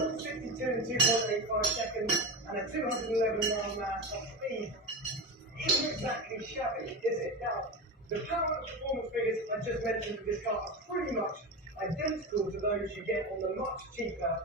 0-62 in 2.85 seconds and a 211 mile top speed isn't exactly shabby, is it? Now, the power and performance figures I just mentioned for this car are pretty much identical to those you get on the much cheaper